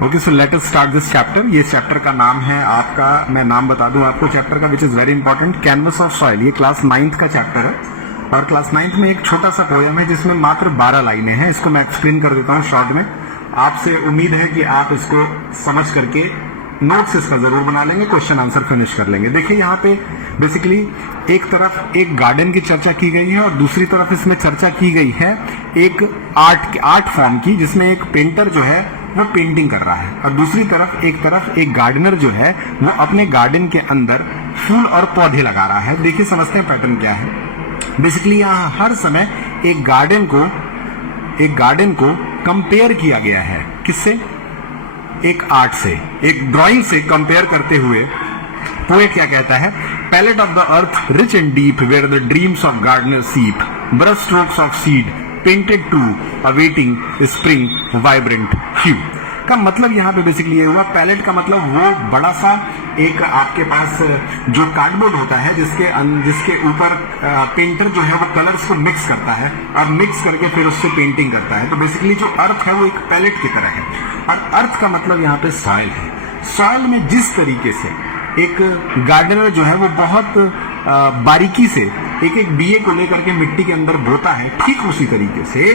Okay, so let us start this chapter. ये chapter का नाम है आपका, मैं नाम बता दूं आपको चैप्टर का, which is very important, canvas of soil. ये क्लास 9th का चैप्टर है और क्लास 9th में एक छोटा सा पोयम है जिसमें मात्र 12 लाइनें हैं। इसको मैं एक्सप्लेन कर देता हूँ शॉर्ट में। आपसे उम्मीद है कि आप इसको समझ करके नोट्स इसका जरूर बना लेंगे, क्वेश्चन आंसर फिनिश कर लेंगे। देखिए यहाँ पे बेसिकली एक तरफ एक गार्डन की चर्चा की गई है और दूसरी तरफ इसमें चर्चा की गई है एक आर्ट फॉर्म की, जिसमें एक पेंटर जो है वो पेंटिंग कर रहा है और दूसरी तरफ एक गार्डनर जो है वो अपने गार्डन के अंदर फूल और पौधे लगा रहा है। देखिए समझते हैं पैटर्न क्या है। बेसिकली यहाँ हर समय एक गार्डन को कंपेयर किया गया है। किससे? एक आर्ट से, एक ड्राइंग से कंपेयर करते हुए पोएट क्या कहता है? Palette of the earth rich and deep where the dreams of gardener seep, brush strokes of seed painted to awaiting spring vibrant hue. का मतलब यहाँ पे बेसिकली ये हुआ, पैलेट का मतलब वो बड़ा सा एक आपके पास जो कार्डबोर्ड होता है जिसके ऊपर पेंटर जो है वो कलर्स को मिक्स करता है और मिक्स करके फिर उससे पेंटिंग करता है। तो बेसिकली जो अर्थ है वो एक पैलेट की तरह है और अर्थ का मतलब यहाँ पे सॉइल है। सॉइल में जिस तरीके से एक गार्डनर जो है वो बहुत बारीकी से एक एक बीए को लेकर के मिट्टी के अंदर बोता है, ठीक उसी तरीके से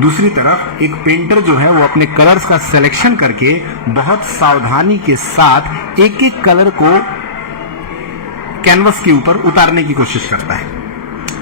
दूसरी तरफ एक पेंटर जो है वो अपने कलर्स का सिलेक्शन करके बहुत सावधानी के साथ एक एक कलर को कैनवस के ऊपर उतारने की कोशिश करता है।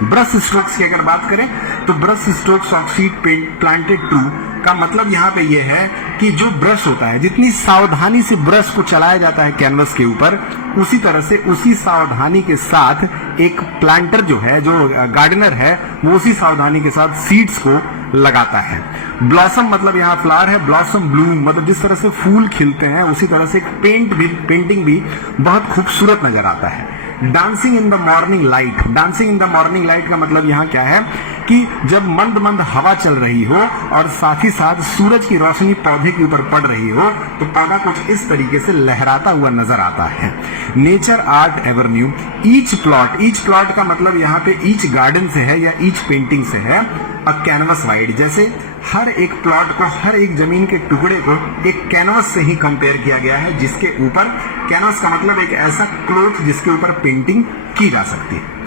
ब्रश स्ट्रोक्स की अगर बात करें तो brush strokes of seed planted two का मतलब यहाँ पे ये है कि जो ब्रश होता है, जितनी सावधानी से ब्रश को चलाया जाता है कैनवस के ऊपर, उसी तरह से उसी सावधानी के साथ एक प्लांटर जो है, जो गार्डनर है, वो उसी सावधानी के साथ सीड्स को लगाता है। ब्लॉसम मतलब यहाँ फ्लावर है, ब्लॉसम ब्लूम मतलब जिस तरह से फूल खिलते हैं उसी तरह से पेंटिंग भी बहुत खूबसूरत नजर आता है। Dancing in the morning light, dancing in the morning light का मतलब यहाँ क्या है कि जब मंद मंद हवा चल रही हो और साथ ही साथ सूरज की रोशनी पौधे के ऊपर पड़ रही हो तो पौधा कुछ इस तरीके से लहराता हुआ नजर आता है। Nature art Avenue, each plot का मतलब यहाँ पे ईच गार्डन से है या ईच पेंटिंग से है। अ कैनवस वाइड, जैसे हर एक प्लॉट को, हर एक जमीन के टुकड़े को एक कैनवस से ही कंपेयर किया गया है, जिसके ऊपर, कैनवस का मतलब एक ऐसा क्लोथ जिसके ऊपर पेंटिंग की जा सकती है।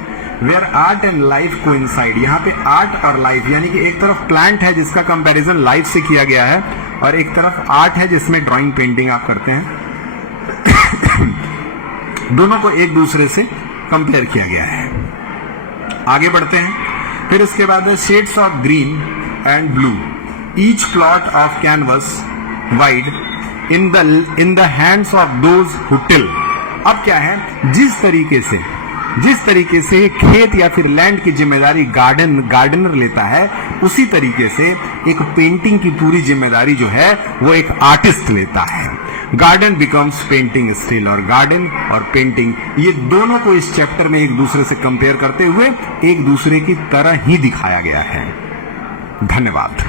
Where art and life coincide, यहाँ पे आर्ट और लाइफ यानी कि एक तरफ प्लांट है जिसका कंपैरिजन लाइफ से किया गया है और एक तरफ आर्ट है जिसमें ड्राइंग पेंटिंग आप करते हैं। दोनों को एक दूसरे से कंपेयर किया गया है। आगे बढ़ते हैं। फिर इसके बाद है shades of green and blue, each plot of canvas wide in the hands of those who till. अब क्या है, जिस तरीके से खेत या फिर लैंड की जिम्मेदारी गार्डनर लेता है, उसी तरीके से एक पेंटिंग की पूरी जिम्मेदारी जो है वो एक आर्टिस्ट लेता है। गार्डन बिकम्स पेंटिंग स्टिल, और गार्डन और पेंटिंग ये दोनों को इस चैप्टर में एक दूसरे से कंपेयर करते हुए एक दूसरे की तरह ही दिखाया गया है। धन्यवाद।